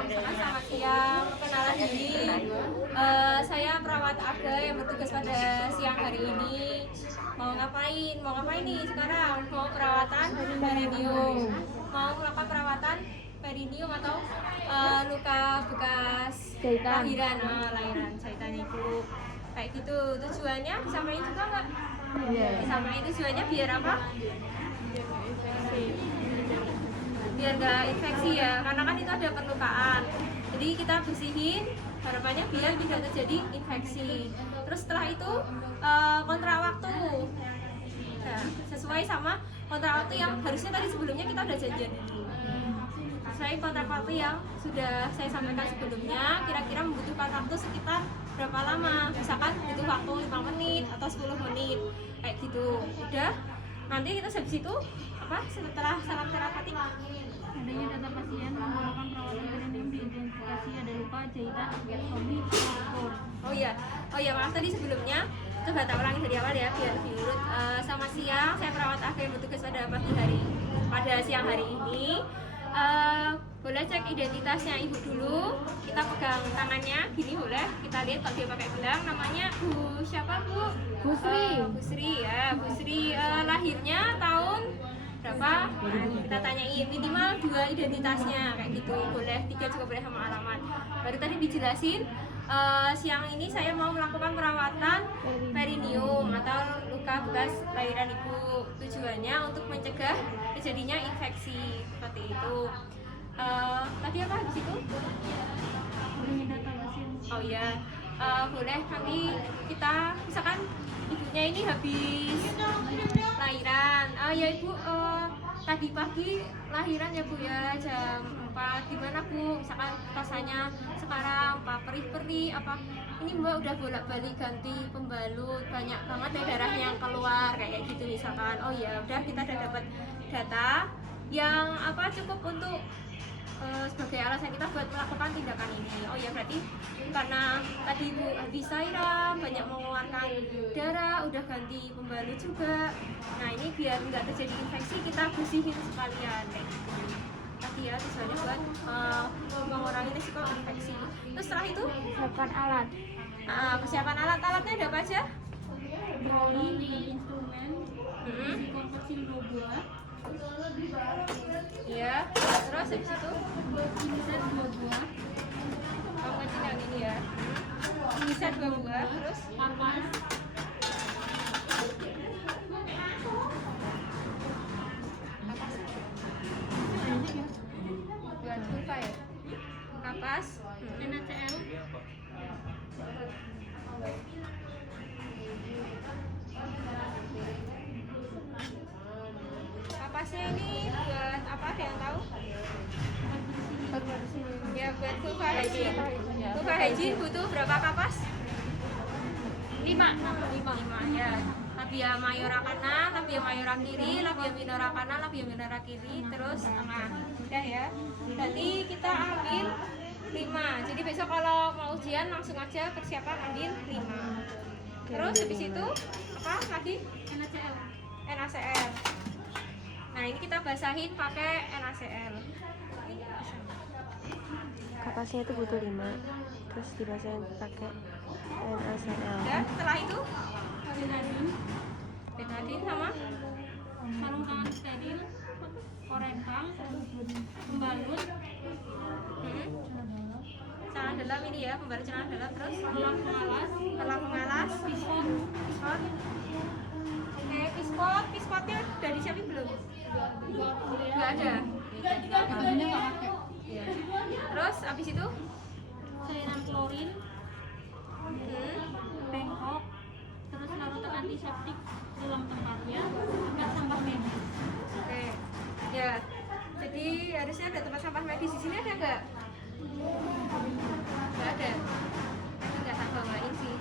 Selamat siang, perkenalan diri. Saya perawat AGA yang bertugas pada siang hari ini. Mau ngapain? Mau ngapain nih sekarang? Mau perawatan perineum. Mau melakukan perawatan perineum atau luka bekas lahiran, lahiran jahitan itu. Kayak gitu. Tujuannya disampaikan juga nggak? Disampaikan tujuannya biar apa? Biar nggak infeksi ya, karena kan itu ada perlukaan, jadi kita bersihin, harapannya biar tidak terjadi infeksi. Terus setelah itu kontrak waktu, nah, sesuai sama kontrak waktu yang harusnya tadi sebelumnya kita udah janjian dulu. Sesuai kontrak waktu yang sudah saya sampaikan sebelumnya, kira-kira membutuhkan waktu sekitar berapa lama, misalkan butuh waktu 5 menit atau 10 menit kayak gitu. Udah, nanti kita habis itu apa, setelah salam terapeutik Adanya data pasien menggunakan perawatan perineum diidentifikasi ada luka jahitan akibat suami lapor. Oh iya maaf tadi sebelumnya, coba tak ulangi dari awal ya biar lebih urut. Selamat siang, saya perawat AGA yang bertugas pada siang hari ini. Boleh cek identitasnya ibu dulu, kita pegang tangannya gini, boleh kita lihat kalau dia pakai gelang. Namanya Bu siapa Bu? Bu Sri. Bu Sri ya, Bu Sri. Lahirnya tahun berapa? Kita tanyain minimal 2 identitasnya kayak gitu, boleh 3 juga boleh sama alamat. Baru tadi dijelasin, siang ini saya mau melakukan perawatan perineum atau luka bekas lahiran ibu. Tujuannya untuk mencegah terjadinya infeksi seperti itu. Tadi apa di situ? Adanya data pasien. Oh iya, boleh nanti kita misalkan ibunya ini habis lahiran. Ya ibu, tadi pagi lahiran ya bu ya, jam 4. Gimana bu? Misalkan rasanya sekarang apa perih-perih apa? Ini mbak udah bolak-balik ganti pembalut, banyak banget ya darahnya yang keluar kayak gitu misalkan. Oh ya udah, kita udah dapat data yang apa cukup untuk sebagai alasan kita buat melakukan tindakan ini. Oh ya, berarti karena tadi ibu habis lahiran banyak mengeluarkan darah, udah ganti pembalut juga. Nah ini biar nggak terjadi infeksi, kita bersihin sekalian kayak gitu. Tadi ya tujuannya buat mengurangi risiko infeksi. Terus setelah itu Siapkan alat. persiapan alat-alatnya ada apa aja? Brownie dengan instrumen, silikon kecil 2 buah, Iya. Terus habis itu set 2 buah, kamu kecil yang ini ya. Ini set 2 buah. Terus kapas, buat kurva ya. Kapas. NaCl, Kapasnya ini buat apa, ada yang tahu? Ya buat kurva hygiene. Kurva hygiene butuh berapa kapas? 5 ya. Labia mayora kanan, labia mayora kiri, labia minora kanan, labia minora kiri, terus tengah. Udah ya. Berarti kita ambil 5. Jadi besok kalau mau ujian langsung aja persiapan ambil 5. Terus habis itu apa lagi? NaCl. NaCl. Nah ini kita basahin pakai NaCl. Kapasnya itu butuh 5, terus dibasahin pakai NaCl. Dan setelah itu Betadine, betadine sama sarung tangan steril, korempang, pembalut, celana dalam ini ya, pembalut celana dalam, terus perlang pengalas, pengalas, pispot, Oke, pispotnya udah disiapin belum? Nggak ada. bajunya nggak pakai, Iya. Terus abis itu cairan klorin, bengkok, terus larutan antiseptik dalam tempatnya, tempat sampah medis. oke. Ya. Jadi harusnya ada tempat sampah medis di sini, ada nggak? Nggak ada. Nanti nggak tak bawain sih.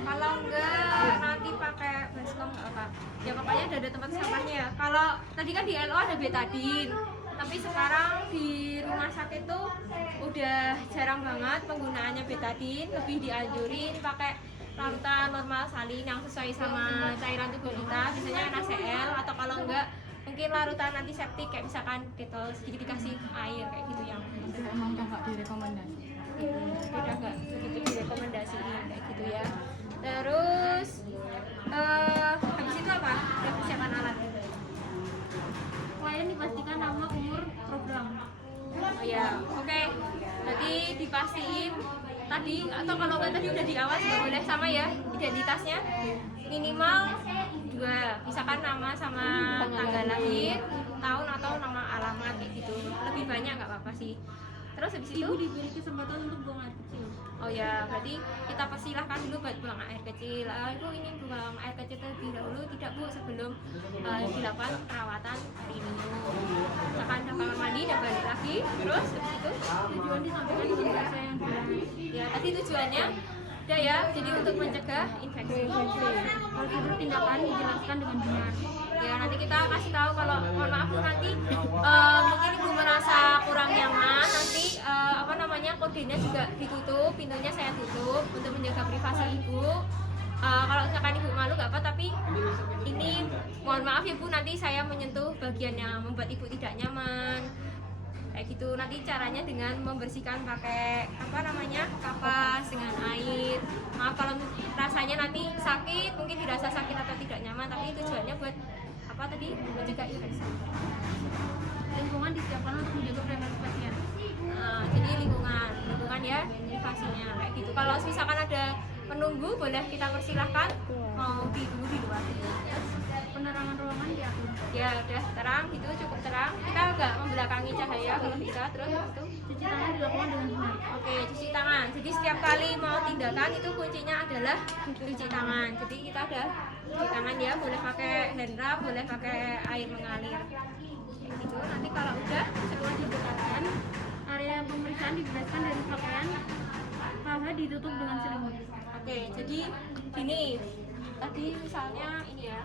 Kalau nggak nanti pakai baskom nggak apa. Ya pokoknya ada tempat sampahnya. Kalau tadi kan di LO ada betadine, tapi sekarang di rumah sakit tuh udah jarang banget penggunaannya betadine. Lebih dianjurin pakai larutan normal salin yang sesuai sama cairan tubuh kita, biasanya NaCl atau kalau enggak mungkin mungkin larutan antiseptik kayak misalkan Dettol sedikit dikasih air kayak gitu yang Emang udah nggak direkomendasi. udah nggak begitu direkomendasiin kayak gitu ya. Terus habis itu apa? Udah persiapan alat. Klien dipastikan nama, umur, program. Oh ya, oke. Berarti dipastiin tadi atau kalau nggak tadi udah di awal juga boleh sama ya identitasnya minimal 2, misalkan nama sama tanggal lahir, tahun atau nama alamat kayak gitu. Lebih banyak nggak apa-apa sih. Terus habis itu Ibu diberi kesempatan untuk buang air kecil. oh ya, berarti kita persilahkan dulu buat buang air kecil. Ibu ingin buang air kecil terlebih dahulu tidak Bu sebelum dilakukan perawatan perineum. Misalkan udah kamar mandi dan balik lagi, terus habis itu Tujuan disampaikan di bahasa yang jelas. ya tadi tujuannya udah ya, jadi untuk mencegah infeksi. Prosedur tindakan dijelaskan dengan benar. Ya nanti kita kasih tahu kalau mohon maaf Bu nanti mungkin Ibu merasa kurang nyaman nanti apa namanya kodenya juga ditutup, pintunya saya tutup untuk menjaga privasi Ibu. Kalau misalkan Ibu malu nggak apa, tapi ini mohon maaf ya Bu nanti saya menyentuh bagian yang membuat Ibu tidak nyaman kayak gitu. Nanti caranya dengan membersihkan pakai apa namanya kapas dengan air. Maaf kalau rasanya nanti sakit, mungkin dirasa sakit atau tidak nyaman, tapi tujuannya buat apa tadi mencegah infeksi. Lingkungan disiapkan untuk menjaga privasi pasien. Nah, jadi lingkungan ya privasinya kayak gitu. Kalau misalkan ada menunggu boleh kita persilahkan mau di luar. Penerangan ruangan diatur. Ya udah terang gitu, cukup terang. Kita agak membelakangi cahaya kalau bisa. Terus itu Cuci tangan dilakukan dengan benar. oke, cuci tangan. Jadi setiap kali mau tindakan itu kuncinya adalah cuci tangan. Jadi kita ada cuci tangan ya, boleh pakai hand rub, boleh pakai air mengalir. Kayak gitu. Nanti kalau udah Setelah dibekaskan, area pemeriksaan dibereskan dari pakaian, paha ditutup dengan selimut. oke, jadi gini. Tadi misalnya ini ya.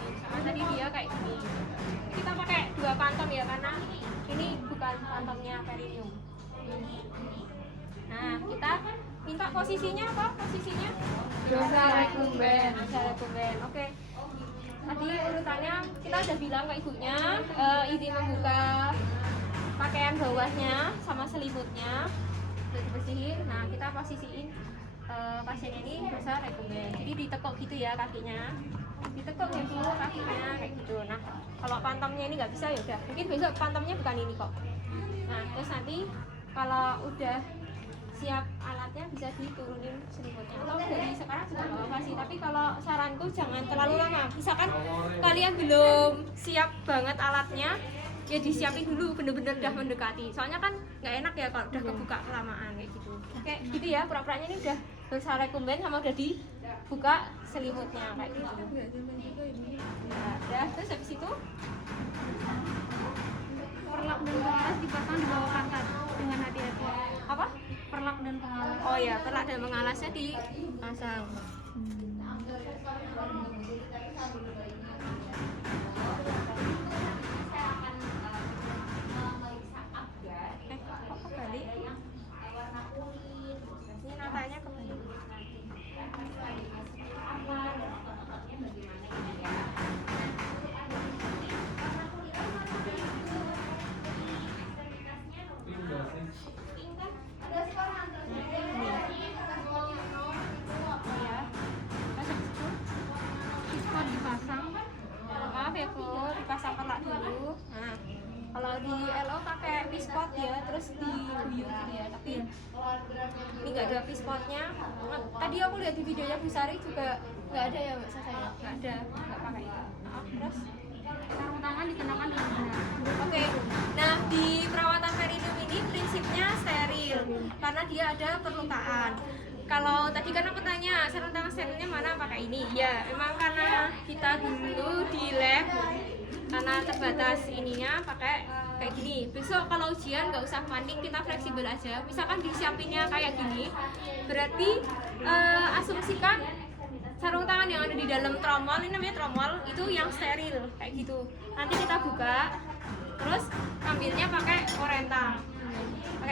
Misalkan tadi dia kayak gini. Kita pakai 2 pantom ya karena ini bukan pantomnya perineum. Nah, kita minta posisinya apa? Posisinya Dosa recumbens. dosa recumbens. Oke. Tadi urutannya kita udah bilang ke ibunya, izin membuka pakaian bawahnya sama selimutnya udah dibersihin. Nah, kita posisiin pasien ini dosa recumbens. Jadi ditekuk gitu ya kakinya. Ditekuk ya Bu kakinya kayak gitu. Nah, kalau pantomnya ini nggak bisa ya udah. Mungkin besok pantomnya bukan ini kok. Nah, terus nanti kalau udah siap alatnya bisa diturunin selimutnya atau dari sekarang juga nggak apa-apa sih, tapi kalau saranku jangan terlalu lama. Misalkan kalian belum siap banget alatnya ya disiapin dulu, bener-bener udah mendekati, soalnya kan nggak enak ya kalau udah kebuka kelamaan kayak gitu. Oke gitu ya, pura-puranya ini udah dosa recumbens sama udah dibuka selimutnya kayak gitu. Nah, udah terus habis itu Perlak dan pengalas dipasang di bawah pantat dengan hati-hati. apa? Perlak dan pengalas. Oh ya, perlak dan pengalasnya dipasang. Kok kebalik? Ini natanya kebalik. Pispot dipasang. Maaf ya Bu, dipasang perlak dulu. Nah, kalau di LO pakai pispot ya, terus diguyur gitu ya. Tapi ini nggak ada pispotnya. Tadi aku lihat di videonya Bu Sari juga nggak ada ya Mbak Sasa ya? Nggak ada, nggak pakai itu. Maaf, terus Sarung tangan dikenakan dengan benar. oke, nah di perawatan perineum ini prinsipnya steril karena dia ada perlukaan. Kalau tadi kan aku tanya sarung tangan sterilnya mana, pakai ini. Ya, emang karena kita dulu di lab karena terbatas ininya pakai kayak gini. Besok kalau ujian nggak usah panik, kita fleksibel aja. Misalkan disiapinnya kayak gini, berarti asumsikan sarung tangan yang ada di dalam tromol, ini namanya tromol, itu yang steril kayak gitu. Nanti kita buka, terus ambilnya pakai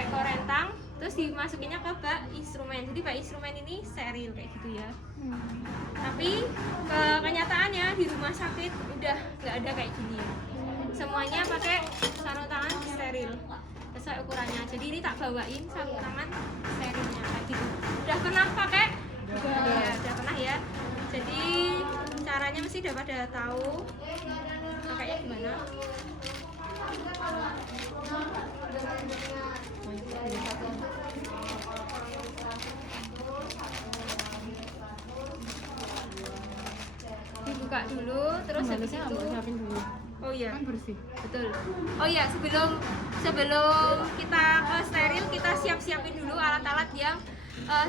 korentang, terus dimasukinnya ke bak instrumen. Jadi bak instrumen ini steril kayak gitu ya. Tapi kenyataannya di rumah sakit udah nggak ada kayak gini. Semuanya pakai sarung tangan steril sesuai ukurannya. Jadi ini tak bawain sarung tangan sterilnya kayak gitu. Udah pernah pakai? Ya, udah pernah ya. Jadi caranya mesti udah pada tahu pakainya gimana. Dibuka dulu, terus habis itu siapin dulu. oh iya Kan bersih. betul. Oh iya, sebelum kita ke steril, kita siapin dulu alat-alat yang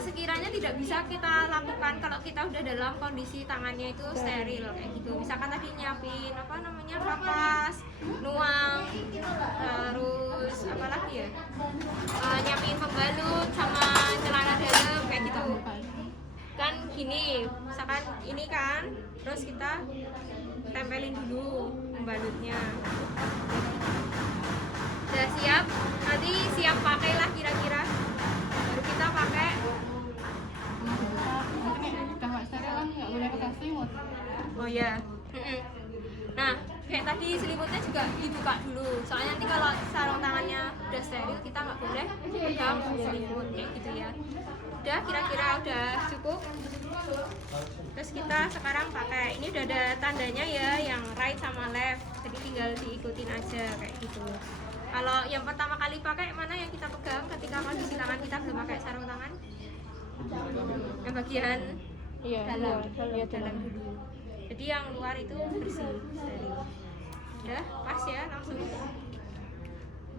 sekiranya tidak bisa kita lakukan kalau kita udah dalam kondisi tangannya itu steril kayak gitu. Misalkan tadi nyiapin apa namanya kapas, nuang, terus apa lagi ya, nyiapin pembalut sama celana dalam kayak gitu. Kan gini, misalkan ini kan, terus kita tempelin dulu pembalutnya. Udah siap, nanti siap pakai lah kira-kira, baru kita pakai. Nanti nih udah nggak steril kan nggak boleh pakai selimut. Oh ya. Nah, kayak tadi selimutnya juga dibuka dulu. Soalnya nanti kalau sarung tangannya udah steril, kita nggak boleh pegang selimut kayak gitu ya. Udah, kira-kira udah cukup. Terus kita sekarang pakai, ini udah ada tandanya ya, yang right sama left. Jadi tinggal diikutin aja kayak gitu. Kalau yang pertama kali pakai, mana yang kita pegang ketika kondisi tangan kita belum pakai sarung tangan? Yang bagian dalam, dalam dulu. Jadi yang luar itu bersih, steril. Udah pas ya, langsung.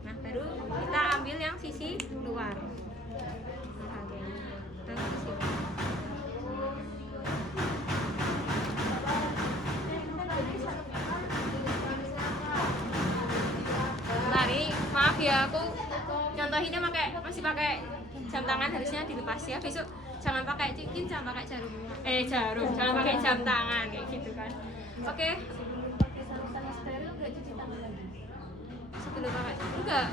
Nah, baru kita ambil yang sisi luar. Nah, sisi. Nah, ini maaf ya, aku contohinnya masih pakai jam tangan, harusnya dilepas ya. Besok jangan pakai cincin, jangan pakai jarum, jangan pakai jam tangan kayak gitu kan. Oke. Sebelum pakai enggak,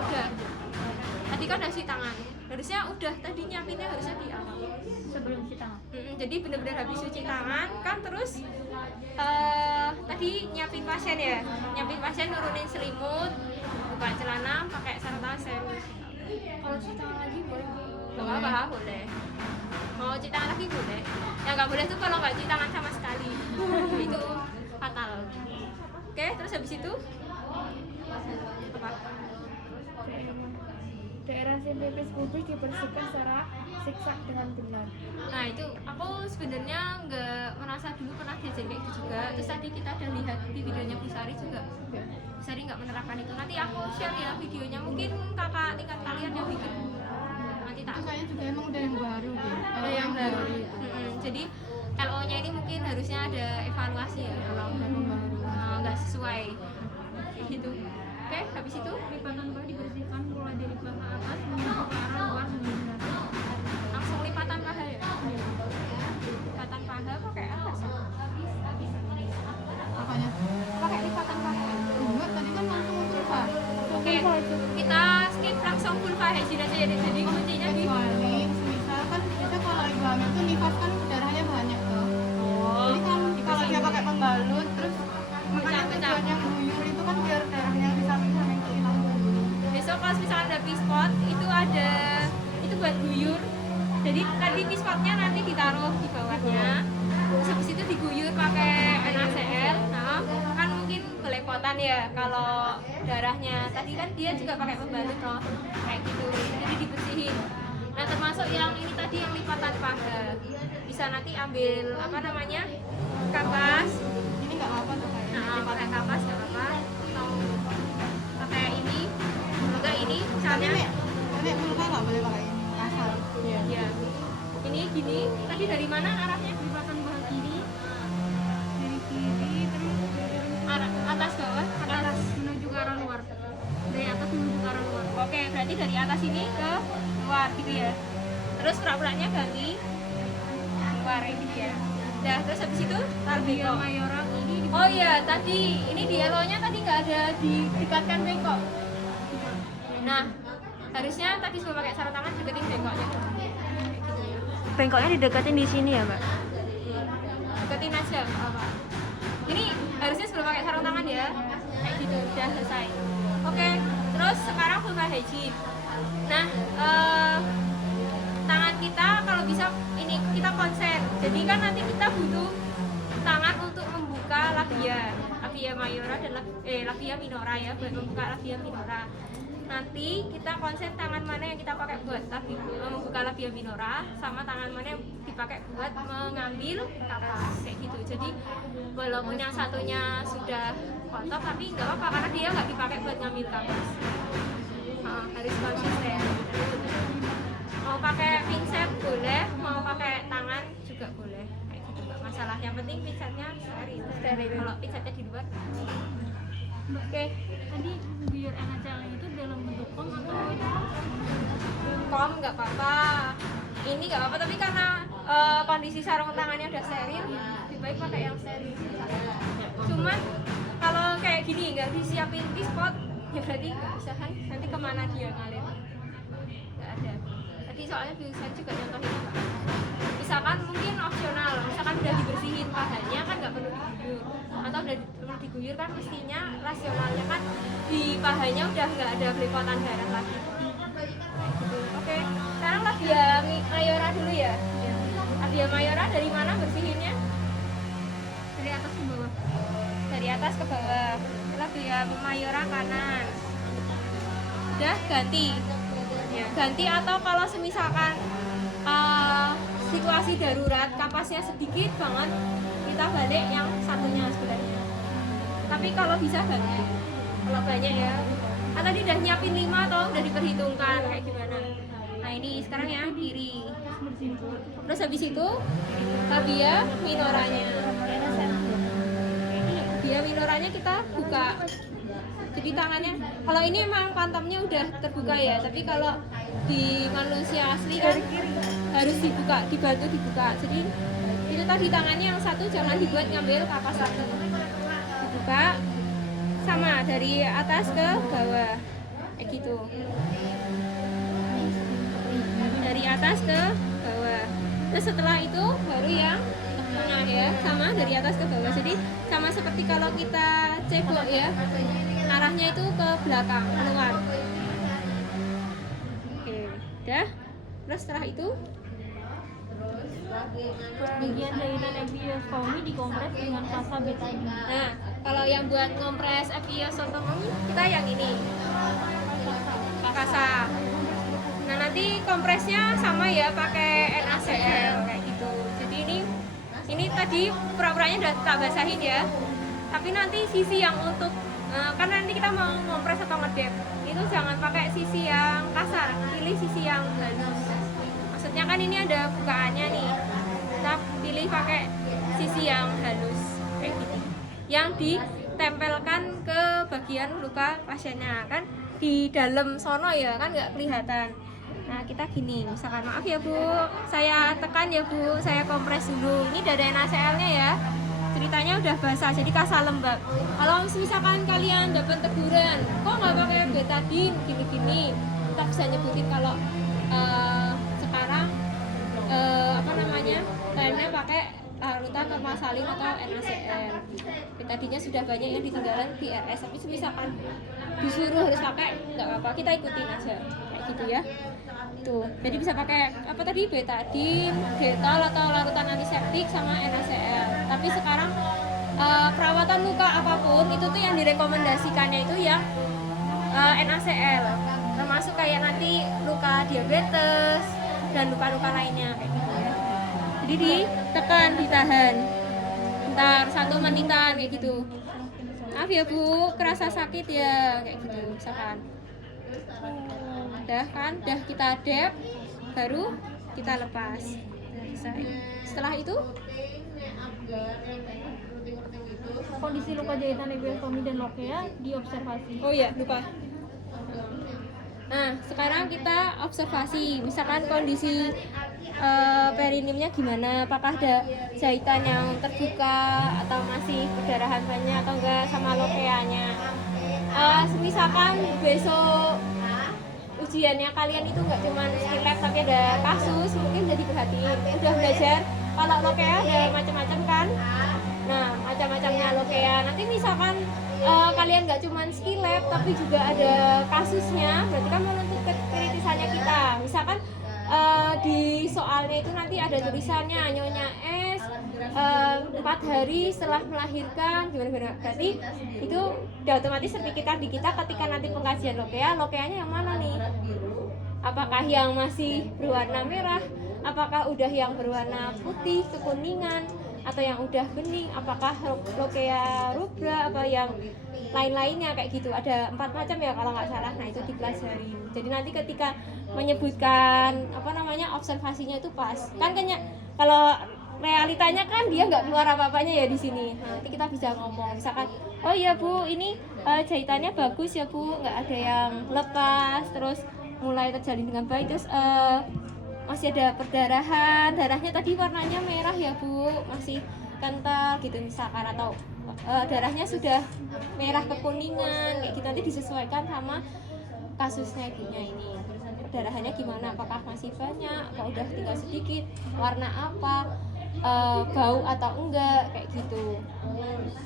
udah. Tadi kan udah cuci tangan, harusnya udah tadi nyiapinnya harusnya di awal Sebelum cuci tangan. jadi benar-benar habis cuci tangan kan, terus tadi nyiapin pasien nurunin selimut, buka celana, pakai sarung tangan steril. Kalau cuci tangan lagi boleh? Nggak apa-apa, boleh. Mau cuci tangan lagi boleh. Yang nggak boleh tuh kalau nggak cuci tangan sama sekali. Itu fatal. Oke, terus habis itu apa? Daerah simpipis pubis dibersihkan secara siksak dengan benar. Nah itu aku sebenarnya nggak merasa dulu pernah diajarin kayak gitu juga. Terus tadi kita udah lihat di videonya Bu Sari juga. Bu Sari nggak menerapkan itu. Nanti aku share ya videonya. Mungkin kakak tingkat kalian yang bikin. Nanti tak. Itu kayaknya juga emang udah yang baru deh. Ada yang baru. Jadi LO-nya ini mungkin harusnya ada evaluasi ya kalau nggak sesuai gitu. Oke, habis itu Lipatan paha dibersihkan mulai dari paha atas menuju ke arah luar menghindar. langsung lipatan paha ya. Lipatan paha pakai apa sih? Makanya Pakai lipatan paha. enggak, tadi kan langsung vulva. Oke, kita skip langsung full vagin aja ya. Jadi kuncinya di Kecuali misal kan biasa kalau ibu hamil tuh nifas kan darahnya banyak tuh. oh, Jadi kalau dia pakai pembalut terus makanya Pecah-pecah. tujuannya guyur itu kan biar darahnya di samping-samping itu hilang dulu. besok kalau misalnya ada pispot itu buat guyur. Jadi tadi pispotnya nanti ditaruh di bawahnya. Terus habis itu diguyur pakai NaCl. Nah, kan mungkin belepotan ya kalau darahnya. Tadi kan dia juga pakai pembalut loh. Kayak gitu. Jadi dibersihin. Nah, termasuk yang ini tadi yang lipatan paha. Bisa nanti ambil apa namanya? Kapas. Ini nggak apa tuh kayaknya. Nah, pakai kapas nggak apa-apa. Atau pakai ini. Enggak ini misalnya. Nenek vulva nggak boleh pakai ini asal. Ya. Ini gini. Tadi dari mana arahnya? Lipatan paha kiri dari kiri terus Atas bawah, atas. menuju ke arah luar. Dari atas menuju ke arah luar. Oke, berarti dari atas ini ke luar gitu ya. Terus prak-praknya ganti luar ini ya. Nah, terus habis itu taruh Dia bengkok. mayora ini di Oh iya, tadi ini di elo-nya tadi nggak ada dikatkan bengkok. Nah, harusnya tadi sebelum pakai sarung tangan deketin bengkoknya dulu. Kayak gitu. Bengkoknya dideketin di sini ya, Mbak? Deketin aja nggak apa. Ini harusnya sebelum pakai sarung tangan ya. Kayak gitu, udah selesai. Oke, terus sekarang full hijab. Nah, tangan kita kalau bisa ini kita konsen. Jadi kan nanti kita butuh tangan untuk membuka labia mayora dan labia minora ya, buat membuka labia minora. Nanti kita konsen tangan mana yang kita pakai buat membuka labia minora, sama tangan mana yang dipakai buat mengambil kapas kayak gitu. Jadi walaupun yang satunya sudah kotor tapi nggak apa karena dia nggak dipakai buat ngambil kapas. Harus konsisten. Mau pakai pinset boleh, mau pakai tangan juga boleh kayak gitu, nggak masalah. Yang penting pinsetnya steril. Kalau pinsetnya di luar. Oke. Tadi biar NHL itu dalam bentuk kom atau Kom nggak apa-apa, ini nggak apa-apa, tapi karena kondisi sarung tangannya udah steril, lebih baik pakai yang steril. Cuman kalau kayak gini nggak disiapin di spot, ya berarti nggak bisa kan, nanti kemana dia ngalir? Nggak ada. Tadi soalnya bisa juga contohnya, misalkan mungkin opsional, misalkan udah dibersihin pahanya kan nggak perlu diguyur, atau udah perlu diguyur kan mestinya rasionalnya kan di pahanya udah nggak ada belepotan darah lagi. Oke, sekarang labia mayora dulu ya. Labia mayora dari mana bersihinnya? dari atas ke bawah? Dari atas ke bawah. Labia mayora kanan. Udah ganti. Ganti atau kalau semisalkan situasi darurat kapasnya sedikit banget, kita balik yang satunya sebenarnya. Tapi kalau bisa banyak. Kalau banyak ya. Tadi udah nyiapin 5 atau udah diperhitungkan kayak gimana. Nah ini sekarang yang kiri. Terus habis itu labia minoranya. Labia minoranya kita buka. Jadi tangannya, kalau ini emang pantomnya udah terbuka ya, tapi kalau di manusia asli kan harus dibuka, dibantu dibuka. Jadi itu tadi tangannya yang satu jangan dibuat ngambil kapas satu. Dibuka sama dari atas ke bawah kayak gitu, dari atas ke bawah. Terus setelah itu baru yang tengah ya, sama dari atas ke bawah. Jadi sama seperti kalau kita cebok ya, arahnya itu ke belakang keluar. Oke, udah. Terus setelah itu Bagian jahitan epiostomi dikompres dengan pasta betadine. nah, kalau yang buat ngompres epiostomi kita yang ini kasa. Nah nanti kompresnya sama ya, pakai NaCl kayak gitu. Jadi ini tadi pura-puranya udah tak basahin ya. Tapi nanti sisi yang untuk karena nanti kita mau ngompres atau ngedep itu jangan pakai sisi yang kasar, pilih sisi yang halus. Maksudnya kan ini ada bukaannya nih, kita pilih pakai sisi yang halus kayak gitu, yang ditempelkan ke bagian luka pasiennya kan di dalam sono ya kan nggak kelihatan. Nah kita gini, misalkan maaf ya Bu, saya tekan ya Bu, saya kompres dulu. Ini dari NaCl-nya ya, ceritanya udah basah jadi kasar lembab. Kalau misalkan kalian dapat teguran, kok nggak pakai betadine gini-gini, kita bisa nyebutin kalau sekarang trennya pakai larutan normal salin atau NaCl. Betadinya sudah banyak yang ditinggalan di RS, tapi misalkan disuruh harus pakai nggak apa-apa, kita ikutin aja kayak gitu ya. Tuh, jadi bisa pakai apa tadi, betadine, detol atau larutan antiseptik sama NaCl. Tapi sekarang perawatan luka apapun itu tuh yang direkomendasikannya itu yang NaCl, termasuk kayak nanti luka diabetes dan luka-luka lainnya kayak gitu ya. Jadi ditekan, ditahan bentar, 1 menitan kayak gitu. Maaf ya Bu, kerasa sakit ya kayak gitu misalkan. Udah kan, udah kita dep, baru kita lepas. Selesai. Setelah itu Kondisi luka jahitan epiostomi dan lokea diobservasi. oh iya, lupa. Nah, sekarang kita observasi, misalkan kondisi perineumnya gimana, apakah ada jahitan yang terbuka atau masih perdarahan banyak atau enggak, sama lokeanya. Misalkan besok ujiannya kalian itu nggak cuma skill lab tapi ada kasus, mungkin jadi perhatiin. Udah belajar kalau lokea ada macam-macam kan. Nah, macam-macamnya lokea. Nanti misalkan kalian nggak cuma skill lab tapi juga ada kasusnya, berarti kan menuntut kekritisannya kita. Misalkan di soalnya itu nanti ada tulisannya Nyonya S 4 hari setelah melahirkan gimana, berarti itu udah otomatis terpikirkan di kita ketika nanti pengkajian lokeanya yang mana nih, apakah yang masih berwarna merah, apakah udah yang berwarna putih kekuningan, atau yang udah bening, apakah lokea rubra, apa yang lain-lainnya kayak gitu. Ada 4 macam ya kalau nggak salah. Nah itu dipelajari. Jadi nanti ketika menyebutkan observasinya itu pas kan, kayaknya kalau realitanya kan dia nggak keluar apa-apanya ya di sini. Nah, nanti kita bisa ngomong misalkan, oh iya Bu, ini jahitannya bagus ya Bu, nggak ada yang lepas, terus mulai terjalin dengan baik, terus masih ada perdarahan, darahnya tadi warnanya merah ya Bu, masih kental gitu misalkan, atau darahnya sudah merah kekuningan kayak gitu. Nanti disesuaikan sama kasusnya ibunya ini, perdarahannya gimana, apakah masih banyak, apa udah tinggal sedikit, warna apa, bau atau enggak kayak gitu.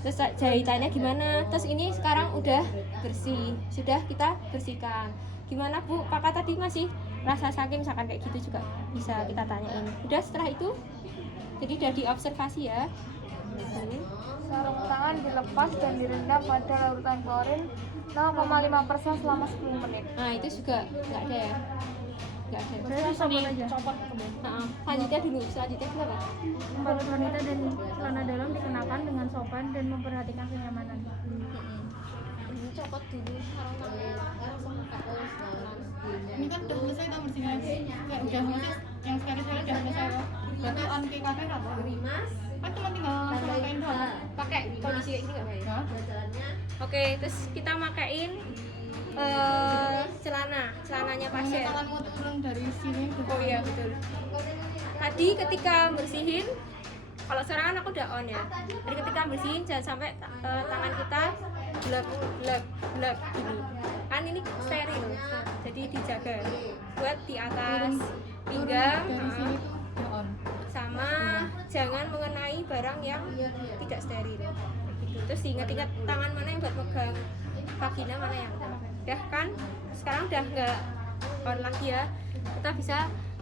Terus jahitannya gimana, terus ini sekarang udah bersih, sudah kita bersihkan. Gimana Bu, Kakak tadi masih rasa sakit misalkan kayak gitu juga bisa kita tanyain. Udah setelah itu jadi udah diobservasi ya. Sarung tangan dilepas dan direndam pada larutan klorin 0,5% selama 10 menit. Nah itu juga nggak ada ya, nggak ada. Saya sabun aja. Selanjutnya dulu, selanjutnya apa? Membalut wanita dan celana dalam dikenakan dengan sopan dan memperhatikan kenyamanan. Ini copot dulu sarung tangan, langsung Ini kan udah selesai kan bersihnya, kayak udah selesai, yang sekali-sekali udah selesai loh. Berarti on PKK apa? Kan cuma tinggal langsung pakein doang. pakai kondisi kayak gini nggak baik. Ya. Oke, terus kita makain celananya pasien. Tanganmu turun dari sini. Oh iya betul. Tadi ketika bersihin, kalau sekarang kan aku udah on ya. Jadi ketika bersihin jangan sampai tangan kita blek gini. Kan ini steril, jadi dijaga buat di atas pinggang. Dari sini tuh udah on. Sama jangan mengenai barang yang tidak steril gitu. Terus ingat-ingat tangan mana yang buat megang vagina, mana yang udah kan sekarang udah nggak on lagi ya, kita bisa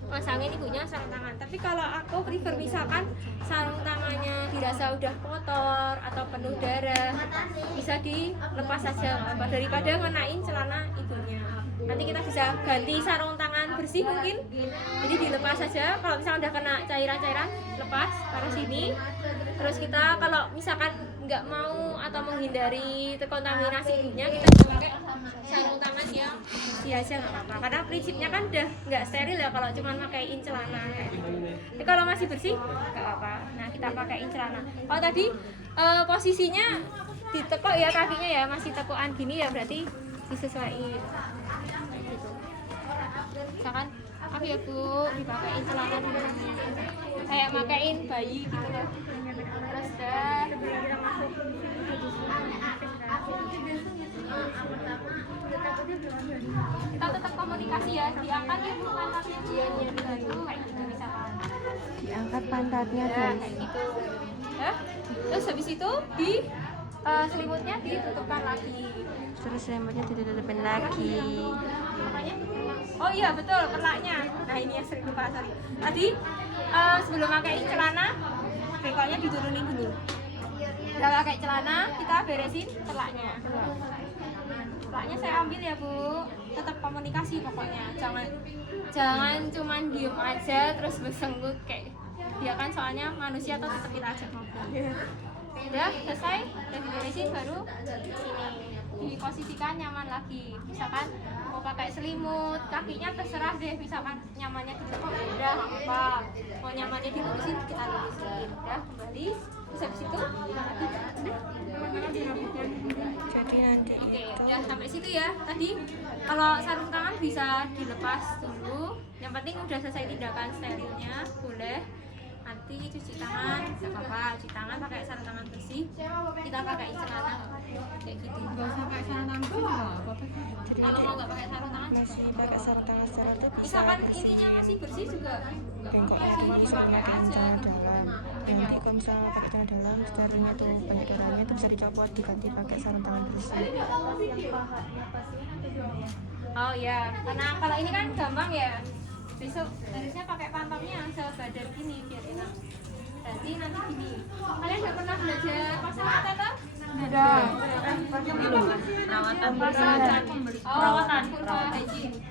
pasangin ibunya sarung tangan. Tapi kalau aku prefer misalkan sarung tangannya dirasa udah kotor atau penuh darah, bisa dilepas saja daripada ngenain celana ibunya. Nanti kita bisa ganti sarung tangan bersih mungkin, jadi dilepas saja. Kalau misalnya udah kena cairan-cairan, lepas taruh sini. Terus kita kalau misalkan nggak mau atau menghindari terkontaminasi ibunya, kita bisa pakai sarung tangan yang bersih aja nggak apa-apa, karena prinsipnya kan udah nggak steril ya kalau cuma pakaiin celana kayak gitu. Jadi kalau masih bersih nggak apa-apa. Nah kita pakaiin celana. Kalau tadi posisinya ditekuk ya kakinya ya, masih tekukan gini ya, berarti disesuaiin gitu. Misalkan aku ya Bu, dipakein celana dulu kayak makain bayi gitu loh. Terus dah kita tetap komunikasi ya, diangkat ya Bu pantatnya dianya dulu kayak gitu misalkan. Diangkat pantatnya Ya, guys. kayak gitu. Ya. Terus habis itu di selimutnya ditutupkan lagi. Terus selimutnya ditutupin lagi. Apanya? Oh iya betul, perlaknya. Nah ini yang sering lupa, sorry. Tadi sebelum pakaiin celana, bengkoknya diturunin dulu. Udah pakai celana, kita beresin perlaknya. Perlaknya saya ambil ya Bu. Tetap komunikasi pokoknya. Jangan cuman diem aja terus bersengut kayak dia kan, soalnya manusia tuh tetap kita ajak ngobrol. Udah selesai, udah diberesin, baru sini diposisikan nyaman lagi. Misalkan mau pakai selimut, kakinya terserah deh, misalkan nyamannya ditekuk udah apa, mau nyamannya dilurusin kita lurusin. Udah kembali, terus habis itu Jadi nanti oke, udah sampai situ ya. Tadi kalau sarung tangan bisa dilepas dulu, yang penting udah selesai tindakan sterilnya, boleh nanti cuci tangan, nggak apa-apa, cuci tangan pakai sarung tangan bersih, kita pakai celana kayak gitu. Nggak usah pakai sarung tangan juga nggak apa-apa. Kalau mau nggak pakai sarung tangan masih pakai sarung itu bisa misalkan ininya masih bersih juga nggak bengkok apa-apa sih, bisa dipakai pakai aja celana gitu. dalam. Nanti kalau misalnya pakai celana dalam jarinya tuh banyak darahnya itu bisa dicopot diganti pakai sarung tangan bersih. Oh ya, karena kalau ini kan gampang ya. Besok harusnya pakai pantongnya sebadan gini biar enak. Nanti gini. Kalian nggak pernah belajar pasang kateter? Udah. Perawatan kurva hygiene.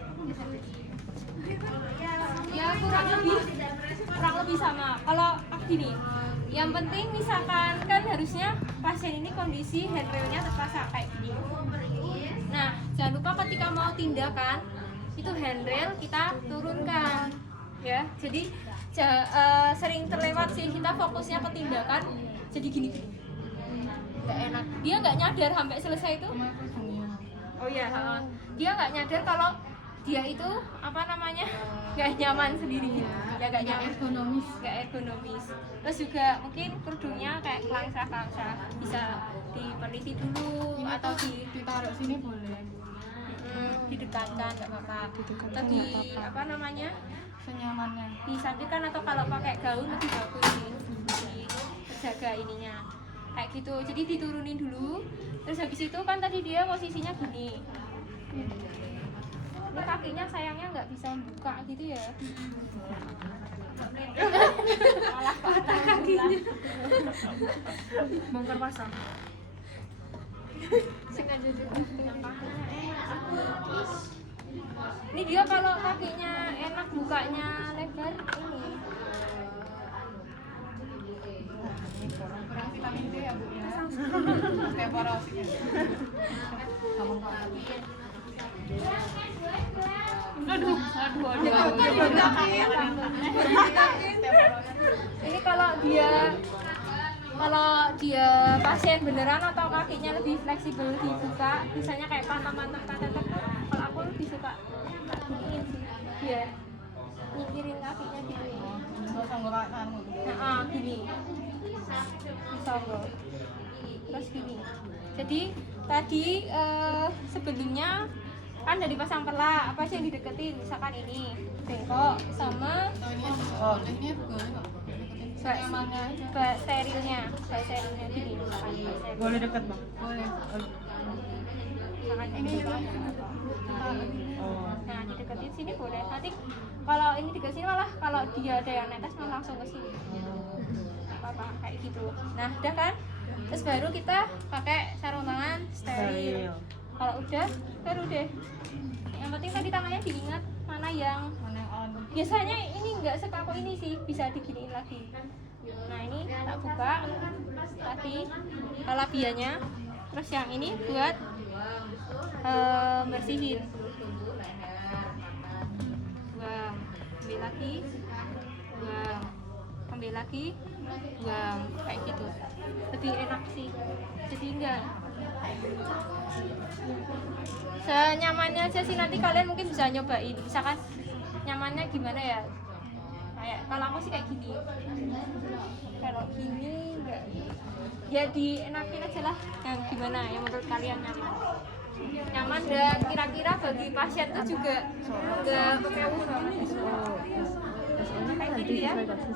Ya kurang lebih sama. Kalau gini, yang penting misalkan kan harusnya pasien ini kondisi handrailnya terpasang kayak gini. Nah, jangan lupa ketika mau tindakan itu handrail kita turunkan, ya. Jadi sering terlewat sih kita fokusnya ke tindakan, jadi gini. Nggak enak. Dia nggak nyadar sampai selesai itu. Oh iya, dia nggak nyadar kalau dia itu apa namanya nggak nyaman sendiri, ya nggak nyaman, nggak ergonomis. Terus juga mungkin kerudungnya kayak kelangsa, bisa dipeniti dulu atau ditaruh sini boleh. Didekatkan nggak apa-apa. Lebih apa namanya Senyamannya. disampingkan atau kalau pakai gaun lebih bagus sih, terjaga ininya kayak gitu. Jadi diturunin dulu, terus habis itu kan tadi dia posisinya gini. Ini kakinya sayangnya nggak bisa buka gitu ya. Malah patah kakinya. Bongkar pasang. Sengaja juga yang kakinya ini dia kalau kakinya enak bukanya lebar ini. Kurang vitamin D ya Bu ya. Osteoporosis. Aduh. Ini kalau dia pasien beneran atau kakinya lebih fleksibel dibuka, misalnya kayak pantang-pantang kateter, kalau aku lebih suka giniin sih, biar nyingkirin kakinya gitu. Nah, gini, disonggol, terus gini. Jadi tadi sebelumnya kan dari pasang perla apa sih yang dideketin, misalkan ini bengkok sama Ini boleh kok. sterilnya gini misalkan Boleh dekat bang. Boleh. misalkan ini nah dideketin sini boleh. Nanti kalau ini dekat sini malah kalau dia ada yang netes malah langsung ke sini apa kayak gitu. Nah udah kan, terus baru kita pakai sarung tangan steril. Kalau udah baru deh, yang penting tadi tangannya diingat mana yang On. biasanya ini nggak sekaku ini sih, bisa diginiin lagi. Nah ini tak buka tadi kalabianya, terus yang ini buat bersihin. Buang, ambil lagi, buang, ambil lagi, buang, kayak gitu. Lebih enak sih. Jadi enggak senyamannya aja sih. Nanti kalian mungkin bisa nyobain, misalkan nyamannya gimana ya, kayak kalau aku sih kayak gini, kalau gini enggak ya, dienakin aja lah yang gimana yang menurut kalian nyaman dan kira-kira bagi pasien tuh juga enggak kekewuhan kayak gitu ya.